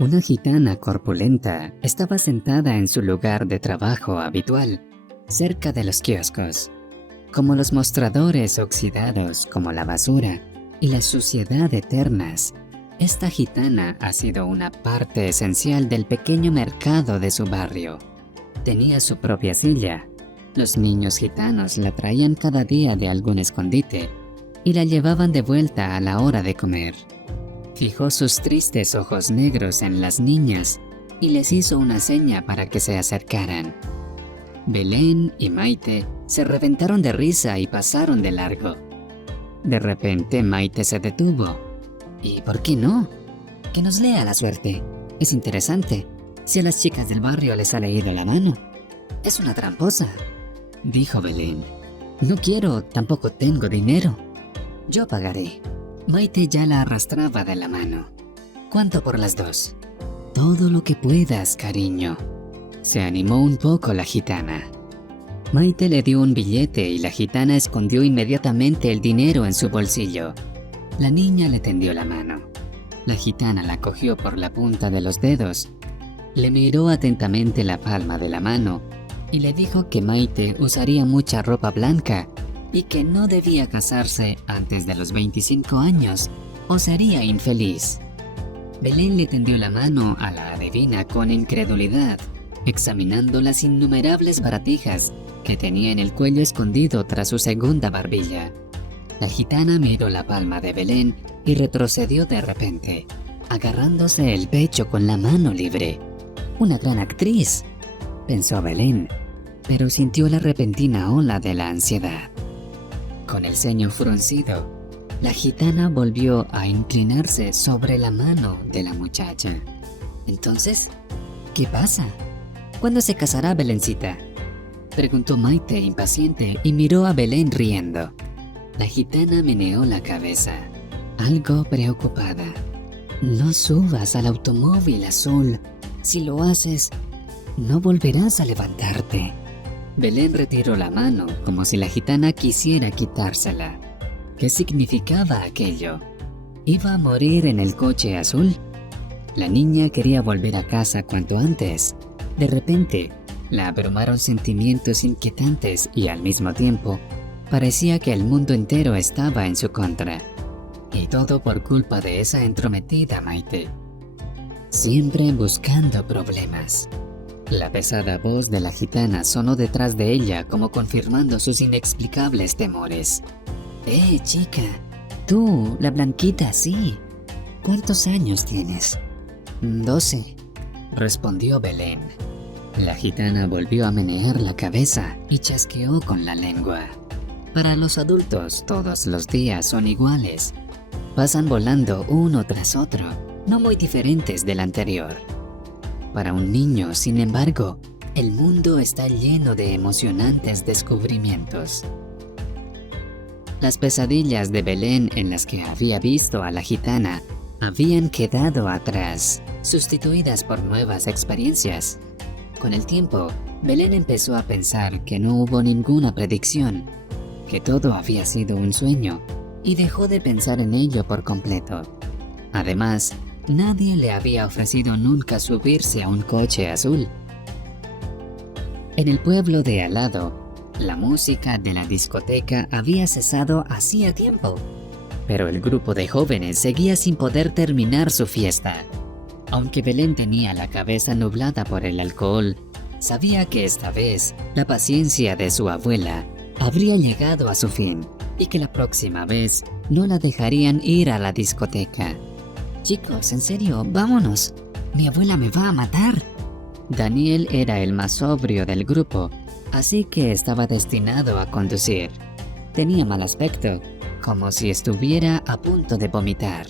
Una gitana corpulenta estaba sentada en su lugar de trabajo habitual, cerca de los kioscos. Como los mostradores oxidados como la basura y la suciedad eternas, esta gitana ha sido una parte esencial del pequeño mercado de su barrio. Tenía su propia silla. Los niños gitanos la traían cada día de algún escondite y la llevaban de vuelta a la hora de comer. Fijó sus tristes ojos negros en las niñas y les hizo una seña para que se acercaran. Belén y Maite se reventaron de risa y pasaron de largo. De repente Maite se detuvo. ¿Y por qué no? Que nos lea la suerte. Es interesante. Si a las chicas del barrio les ha leído la mano. Es una tramposa, dijo Belén. No quiero, tampoco tengo dinero. Yo pagaré. Maite ya la arrastraba de la mano. ¿Cuánto por las dos? Todo lo que puedas, cariño. Se animó un poco la gitana. Maite le dio un billete y la gitana escondió inmediatamente el dinero en su bolsillo. La niña le tendió la mano. La gitana la cogió por la punta de los dedos. Le miró atentamente la palma de la mano y le dijo que Maite usaría mucha ropa blanca y que no debía casarse antes de los 25 años o sería infeliz. Belén le tendió la mano a la adivina con incredulidad, examinando las innumerables baratijas que tenía en el cuello escondido tras su segunda barbilla. La gitana miró la palma de Belén y retrocedió de repente, agarrándose el pecho con la mano libre. Una gran actriz, pensó Belén, pero sintió la repentina ola de la ansiedad. Con el ceño fruncido, la gitana volvió a inclinarse sobre la mano de la muchacha. Entonces, ¿qué pasa? ¿Cuándo se casará Belencita? Preguntó Maite impaciente y miró a Belén riendo. La gitana meneó la cabeza, algo preocupada. No subas al automóvil azul. Si lo haces, no volverás a levantarte. Belén retiró la mano como si la gitana quisiera quitársela. ¿Qué significaba aquello? ¿Iba a morir en el coche azul? La niña quería volver a casa cuanto antes. De repente, la abrumaron sentimientos inquietantes y al mismo tiempo, parecía que el mundo entero estaba en su contra. Y todo por culpa de esa entrometida Maite. Siempre buscando problemas. La pesada voz de la gitana sonó detrás de ella como confirmando sus inexplicables temores. Chica, tú, la blanquita, sí. ¿Cuántos años tienes? 12, respondió Belén. La gitana volvió a menear la cabeza y chasqueó con la lengua. Para los adultos, todos los días son iguales. Pasan volando uno tras otro, no muy diferentes del anterior. Para un niño, sin embargo, el mundo está lleno de emocionantes descubrimientos. Las pesadillas de Belén en las que había visto a la gitana habían quedado atrás, sustituidas por nuevas experiencias. Con el tiempo, Belén empezó a pensar que no hubo ninguna predicción, que todo había sido un sueño, y dejó de pensar en ello por completo. Además, nadie le había ofrecido nunca subirse a un coche azul. En el pueblo de al lado, la música de la discoteca había cesado hacía tiempo, pero el grupo de jóvenes seguía sin poder terminar su fiesta. Aunque Belén tenía la cabeza nublada por el alcohol, sabía que esta vez la paciencia de su abuela habría llegado a su fin y que la próxima vez no la dejarían ir a la discoteca. Chicos, en serio, vámonos. Mi abuela me va a matar. Daniel era el más sobrio del grupo, así que estaba destinado a conducir. Tenía mal aspecto, como si estuviera a punto de vomitar.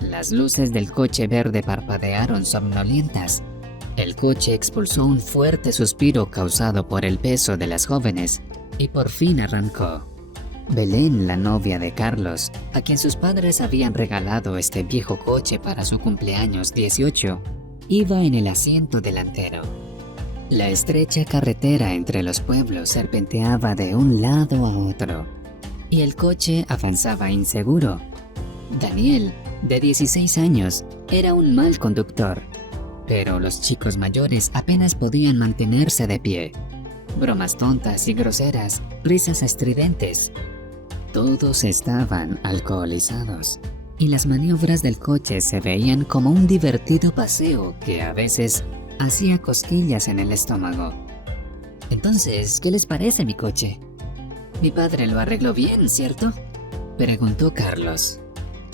Las luces del coche verde parpadearon somnolientas. El coche expulsó un fuerte suspiro causado por el peso de las jóvenes y por fin arrancó. Belén, la novia de Carlos, a quien sus padres habían regalado este viejo coche para su cumpleaños 18, iba en el asiento delantero. La estrecha carretera entre los pueblos serpenteaba de un lado a otro, y el coche avanzaba inseguro. Daniel, de 16 años, era un mal conductor, pero los chicos mayores apenas podían mantenerse de pie. Bromas tontas y groseras, risas estridentes. Todos estaban alcoholizados, y las maniobras del coche se veían como un divertido paseo que a veces hacía cosquillas en el estómago. Entonces, ¿qué les parece mi coche? Mi padre lo arregló bien, ¿cierto?, preguntó Carlos,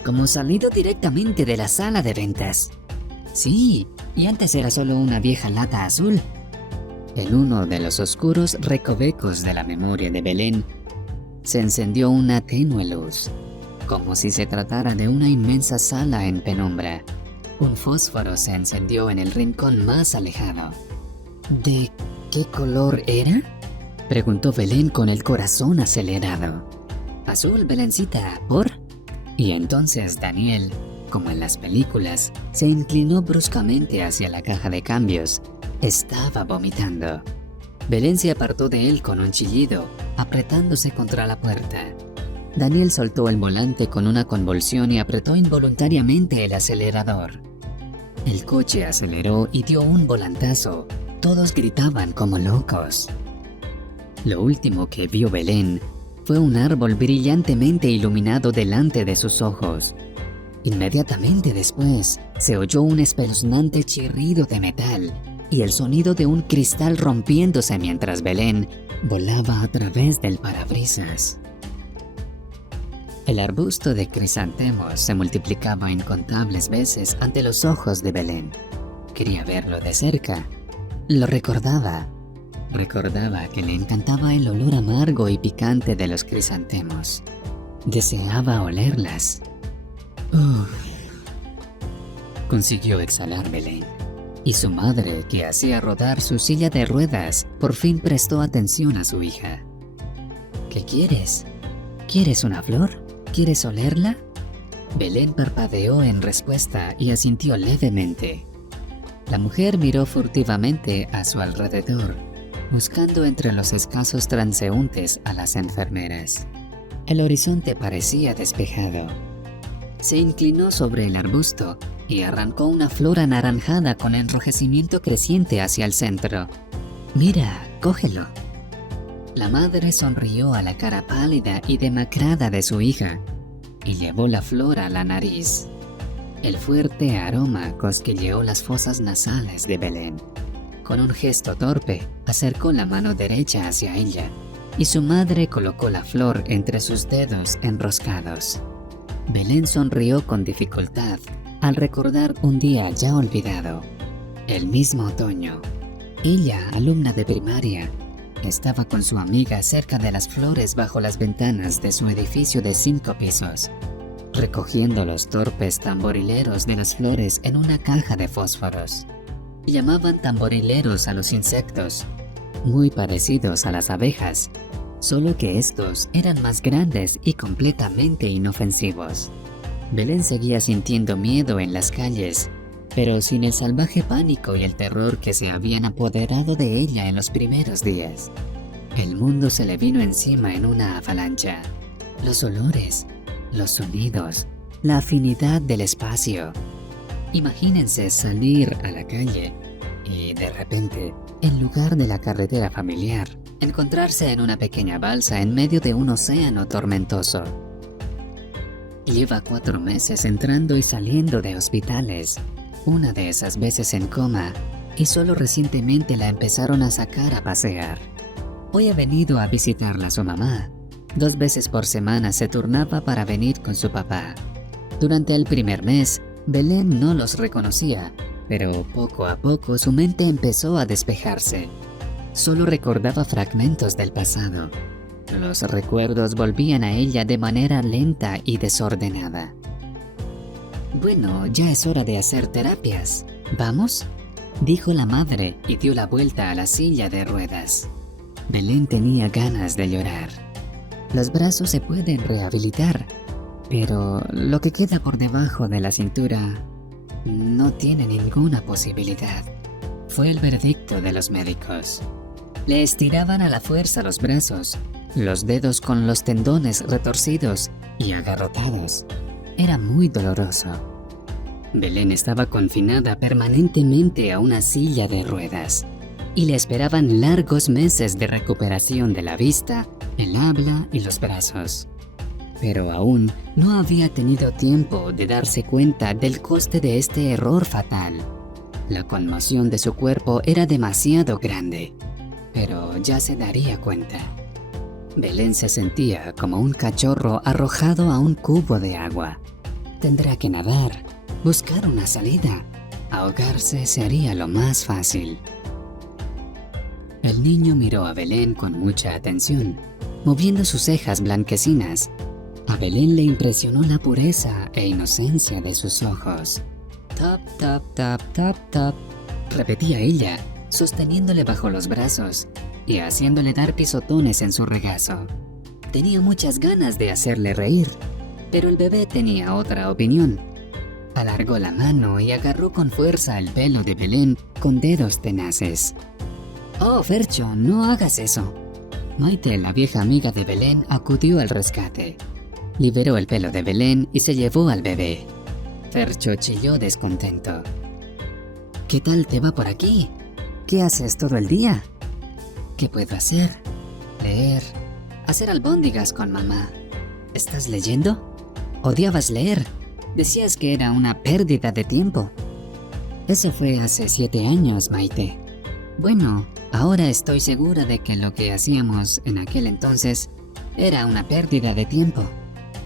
como salido directamente de la sala de ventas. Sí, y antes era solo una vieja lata azul. En uno de los oscuros recovecos de la memoria de Belén, se encendió una tenue luz, como si se tratara de una inmensa sala en penumbra. Un fósforo se encendió en el rincón más alejado. ¿De qué color era?, preguntó Belén con el corazón acelerado. Azul, Belencita, ¿por? Y entonces Daniel, como en las películas, se inclinó bruscamente hacia la caja de cambios. Estaba vomitando. Belén se apartó de él con un chillido, apretándose contra la puerta. Daniel soltó el volante con una convulsión y apretó involuntariamente el acelerador. El coche aceleró y dio un volantazo. Todos gritaban como locos. Lo último que vio Belén fue un árbol brillantemente iluminado delante de sus ojos. Inmediatamente después, se oyó un espeluznante chirrido de metal y el sonido de un cristal rompiéndose mientras Belén volaba a través del parabrisas. El arbusto de crisantemos se multiplicaba incontables veces ante los ojos de Belén. Quería verlo de cerca. Lo recordaba. Recordaba que le encantaba el olor amargo y picante de los crisantemos. Deseaba olerlas. Consiguió exhalar Belén. Y su madre, que hacía rodar su silla de ruedas, por fin prestó atención a su hija. ¿Qué quieres? ¿Quieres una flor? ¿Quieres olerla? Belén parpadeó en respuesta y asintió levemente. La mujer miró furtivamente a su alrededor, buscando entre los escasos transeúntes a las enfermeras. El horizonte parecía despejado. Se inclinó sobre el arbusto y arrancó una flor anaranjada con enrojecimiento creciente hacia el centro. «Mira, cógelo». La madre sonrió a la cara pálida y demacrada de su hija y llevó la flor a la nariz. El fuerte aroma cosquilleó las fosas nasales de Belén. Con un gesto torpe, acercó la mano derecha hacia ella y su madre colocó la flor entre sus dedos enroscados. Belén sonrió con dificultad al recordar un día ya olvidado. El mismo otoño. Ella, alumna de primaria, estaba con su amiga cerca de las flores bajo las ventanas de su edificio de 5 pisos, recogiendo los torpes tamborileros de las flores en una caja de fósforos. Llamaban tamborileros a los insectos, muy parecidos a las abejas, solo que estos eran más grandes y completamente inofensivos. Belén seguía sintiendo miedo en las calles, pero sin el salvaje pánico y el terror que se habían apoderado de ella en los primeros días. El mundo se le vino encima en una avalancha. Los olores, los sonidos, la afinidad del espacio. Imagínense salir a la calle y de repente, en lugar de la carretera familiar, encontrarse en una pequeña balsa en medio de un océano tormentoso. Lleva 4 meses entrando y saliendo de hospitales, una de esas veces en coma, y solo recientemente la empezaron a sacar a pasear. Hoy ha venido a visitarla su mamá. 2 veces por semana se turnaba para venir con su papá. Durante el primer mes, Belén no los reconocía, pero poco a poco su mente empezó a despejarse. Solo recordaba fragmentos del pasado. Los recuerdos volvían a ella de manera lenta y desordenada. «Bueno, ya es hora de hacer terapias. ¿Vamos?», dijo la madre y dio la vuelta a la silla de ruedas. Belén tenía ganas de llorar. Los brazos se pueden rehabilitar, pero lo que queda por debajo de la cintura no tiene ninguna posibilidad. Fue el veredicto de los médicos. Le estiraban a la fuerza los brazos, los dedos con los tendones retorcidos y agarrotados. Era muy doloroso. Belén estaba confinada permanentemente a una silla de ruedas y le esperaban largos meses de recuperación de la vista, el habla y los brazos. Pero aún no había tenido tiempo de darse cuenta del coste de este error fatal. La conmoción de su cuerpo era demasiado grande, pero ya se daría cuenta. Belén se sentía como un cachorro arrojado a un cubo de agua. Tendrá que nadar, buscar una salida. Ahogarse sería lo más fácil. El niño miró a Belén con mucha atención, moviendo sus cejas blanquecinas. A Belén le impresionó la pureza e inocencia de sus ojos. Tap, tap, tap, tap, tap, repetía ella, sosteniéndole bajo los brazos y haciéndole dar pisotones en su regazo. Tenía muchas ganas de hacerle reír, pero el bebé tenía otra opinión. Alargó la mano y agarró con fuerza el pelo de Belén con dedos tenaces. «Oh, Fercho, no hagas eso». Maite, la vieja amiga de Belén, acudió al rescate. Liberó el pelo de Belén y se llevó al bebé. Fercho chilló descontento. «¿Qué tal te va por aquí? ¿Qué haces todo el día?» «¿Qué puedo hacer? Leer. Hacer albóndigas con mamá». «¿Estás leyendo?» «Odiabas leer. Decías que era una pérdida de tiempo». «Eso fue hace 7 años, Maite». «Bueno, ahora estoy segura de que lo que hacíamos en aquel entonces era una pérdida de tiempo».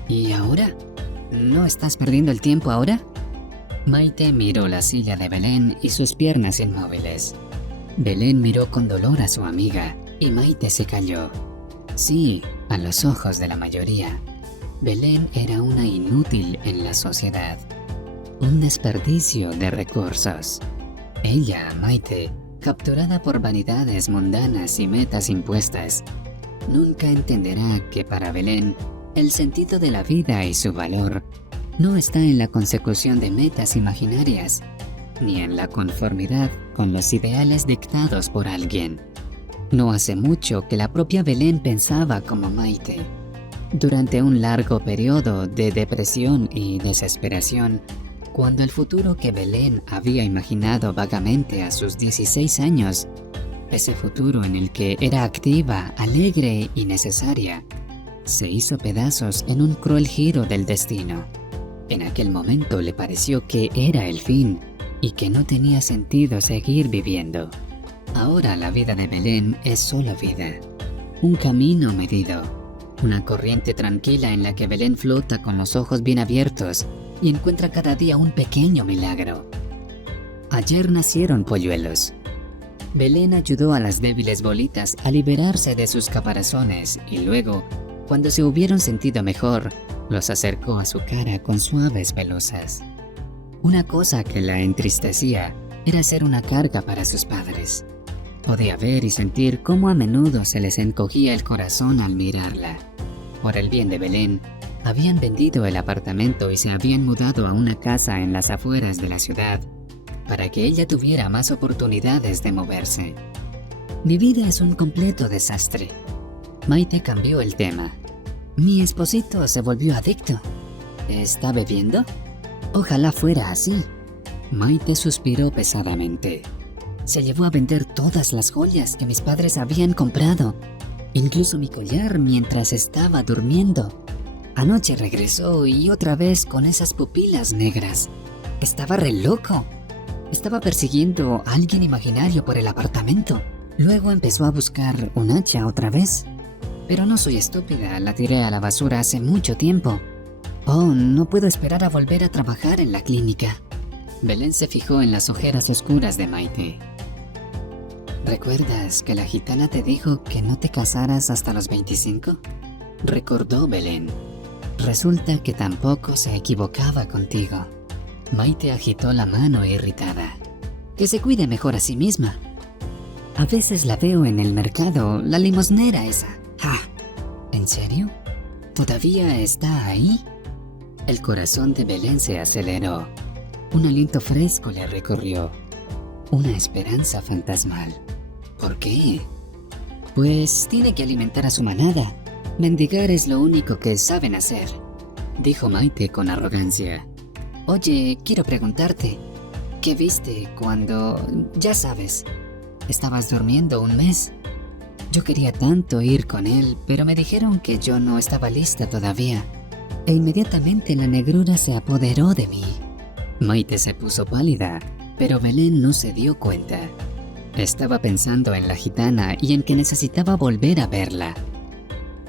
«¿Y ahora? ¿No estás perdiendo el tiempo ahora?» Maite miró la silla de Belén y sus piernas inmóviles. Belén miró con dolor a su amiga y Maite se calló. Sí, a los ojos de la mayoría, Belén era una inútil en la sociedad. Un desperdicio de recursos. Ella, Maite, capturada por vanidades mundanas y metas impuestas, nunca entenderá que para Belén el sentido de la vida y su valor no está en la consecución de metas imaginarias, ni en la conformidad con los ideales dictados por alguien. No hace mucho que la propia Belén pensaba como Maite. Durante un largo periodo de depresión y desesperación, cuando el futuro que Belén había imaginado vagamente a sus 16 años, ese futuro en el que era activa, alegre y necesaria, se hizo pedazos en un cruel giro del destino. En aquel momento le pareció que era el fin y que no tenía sentido seguir viviendo. Ahora la vida de Belén es solo vida, un camino medido, una corriente tranquila en la que Belén flota con los ojos bien abiertos y encuentra cada día un pequeño milagro. Ayer nacieron polluelos. Belén ayudó a las débiles bolitas a liberarse de sus caparazones y luego, cuando se hubieron sentido mejor, los acercó a su cara con suaves pelosas. Una cosa que la entristecía era ser una carga para sus padres. Podía ver y sentir cómo a menudo se les encogía el corazón al mirarla. Por el bien de Belén, habían vendido el apartamento y se habían mudado a una casa en las afueras de la ciudad, para que ella tuviera más oportunidades de moverse. Mi vida es un completo desastre. Maite cambió el tema. Mi esposito se volvió adicto. ¿Está bebiendo? Ojalá fuera así. Maite suspiró pesadamente. Se llevó a vender todas las joyas que mis padres habían comprado, incluso mi collar mientras estaba durmiendo. Anoche regresó y otra vez con esas pupilas negras. Estaba re loco. Estaba persiguiendo a alguien imaginario por el apartamento. Luego empezó a buscar un hacha otra vez. Pero no soy estúpida, la tiré a la basura hace mucho tiempo. Oh, no puedo esperar a volver a trabajar en la clínica. Belén se fijó en las ojeras oscuras de Maite. ¿Recuerdas que la gitana te dijo que no te casaras hasta los 25? Recordó Belén. Resulta que tampoco se equivocaba contigo. Maite agitó la mano irritada. Que se cuide mejor a sí misma. A veces la veo en el mercado, la limosnera esa. ¡Ja! ¿En serio? ¿Todavía está ahí? El corazón de Belén se aceleró. Un aliento fresco le recorrió. Una esperanza fantasmal. ¿Por qué? Pues tiene que alimentar a su manada. Mendigar es lo único que saben hacer, dijo Maite con arrogancia. Oye, quiero preguntarte, ¿qué viste cuando, ya sabes, estabas durmiendo un mes? Yo quería tanto ir con él, pero me dijeron que yo no estaba lista todavía. E inmediatamente la negrura se apoderó de mí. Maite se puso pálida, pero Belén no se dio cuenta. Estaba pensando en la gitana y en que necesitaba volver a verla.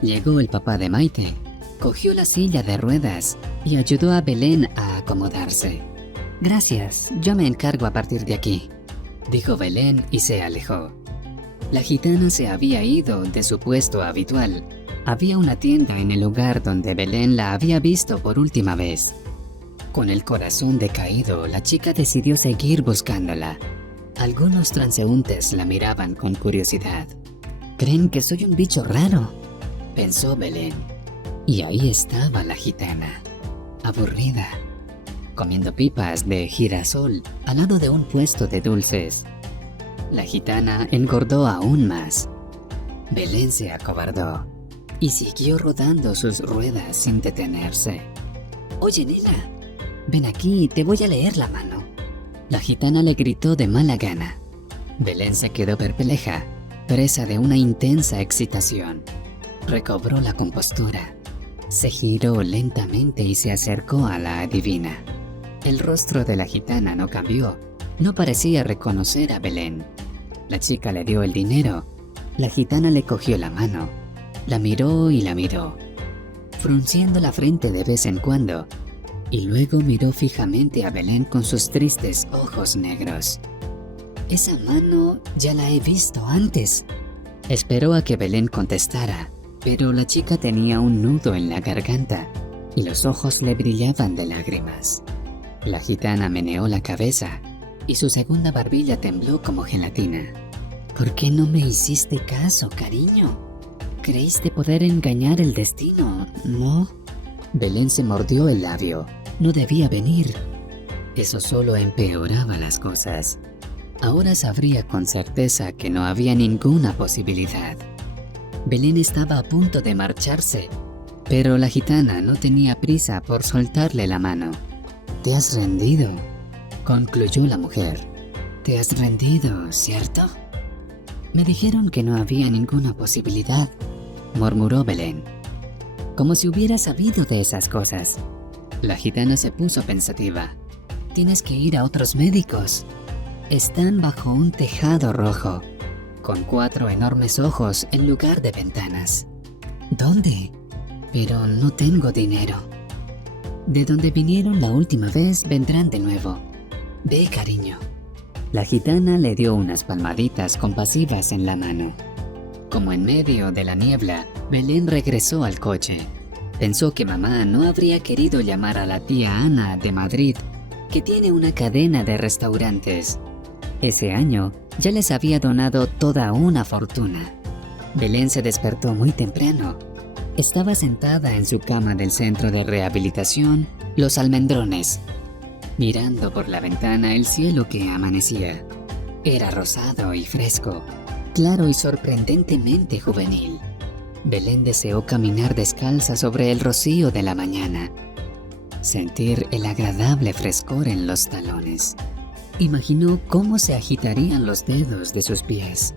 Llegó el papá de Maite, cogió la silla de ruedas y ayudó a Belén a acomodarse. Gracias, yo me encargo a partir de aquí, dijo Belén y se alejó. La gitana se había ido de su puesto habitual. Había una tienda en el lugar donde Belén la había visto por última vez. Con el corazón decaído, la chica decidió seguir buscándola. Algunos transeúntes la miraban con curiosidad. «Creen que soy un bicho raro», pensó Belén. Y ahí estaba la gitana, aburrida, comiendo pipas de girasol al lado de un puesto de dulces. La gitana engordó aún más. Belén se acobardó y siguió rodando sus ruedas sin detenerse. «Oye, nena, ven aquí, te voy a leer la mano», la gitana le gritó de mala gana. Belén se quedó perpleja, presa de una intensa excitación. Recobró la compostura. Se giró lentamente y se acercó a la adivina. El rostro de la gitana no cambió. No parecía reconocer a Belén. La chica le dio el dinero. La gitana le cogió la mano. La miró y la miró, frunciendo la frente de vez en cuando, y luego miró fijamente a Belén con sus tristes ojos negros. «Esa mano ya la he visto antes». Esperó a que Belén contestara, pero la chica tenía un nudo en la garganta y los ojos le brillaban de lágrimas. La gitana meneó la cabeza y su segunda barbilla tembló como gelatina. «¿Por qué no me hiciste caso, cariño? Creíste poder engañar el destino, ¿no?» Belén se mordió el labio. No debía venir. Eso solo empeoraba las cosas. Ahora sabría con certeza que no había ninguna posibilidad. Belén estaba a punto de marcharse, pero la gitana no tenía prisa por soltarle la mano. «Te has rendido», concluyó la mujer. «Te has rendido, ¿cierto?» «Me dijeron que no había ninguna posibilidad», murmuró Belén, como si hubiera sabido de esas cosas. La gitana se puso pensativa. «Tienes que ir a otros médicos. Están bajo un tejado rojo, con 4 enormes ojos en lugar de ventanas». «¿Dónde?» «Pero no tengo dinero». «De donde vinieron la última vez vendrán de nuevo. Ve, cariño». La gitana le dio unas palmaditas compasivas en la mano. Como en medio de la niebla, Belén regresó al coche. Pensó que mamá no habría querido llamar a la tía Ana de Madrid, que tiene una cadena de restaurantes. Ese año ya les había donado toda una fortuna. Belén se despertó muy temprano. Estaba sentada en su cama del centro de rehabilitación Los Almendrones, mirando por la ventana el cielo que amanecía. Era rosado y fresco, claro y sorprendentemente juvenil. Belén deseó caminar descalza sobre el rocío de la mañana, sentir el agradable frescor en los talones. Imaginó cómo se agitarían los dedos de sus pies.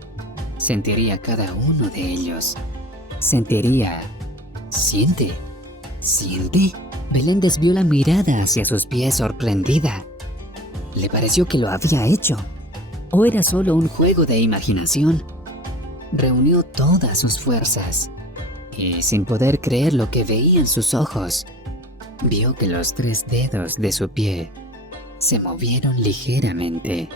Sentiría cada uno de ellos. Sentiría... ¿Siente? ¿Siente? Belén desvió la mirada hacia sus pies sorprendida. Le pareció que lo había hecho. ¿O era solo un juego de imaginación? Reunió todas sus fuerzas y, sin poder creer lo que veía en sus ojos, vio que los 3 dedos de su pie se movieron ligeramente.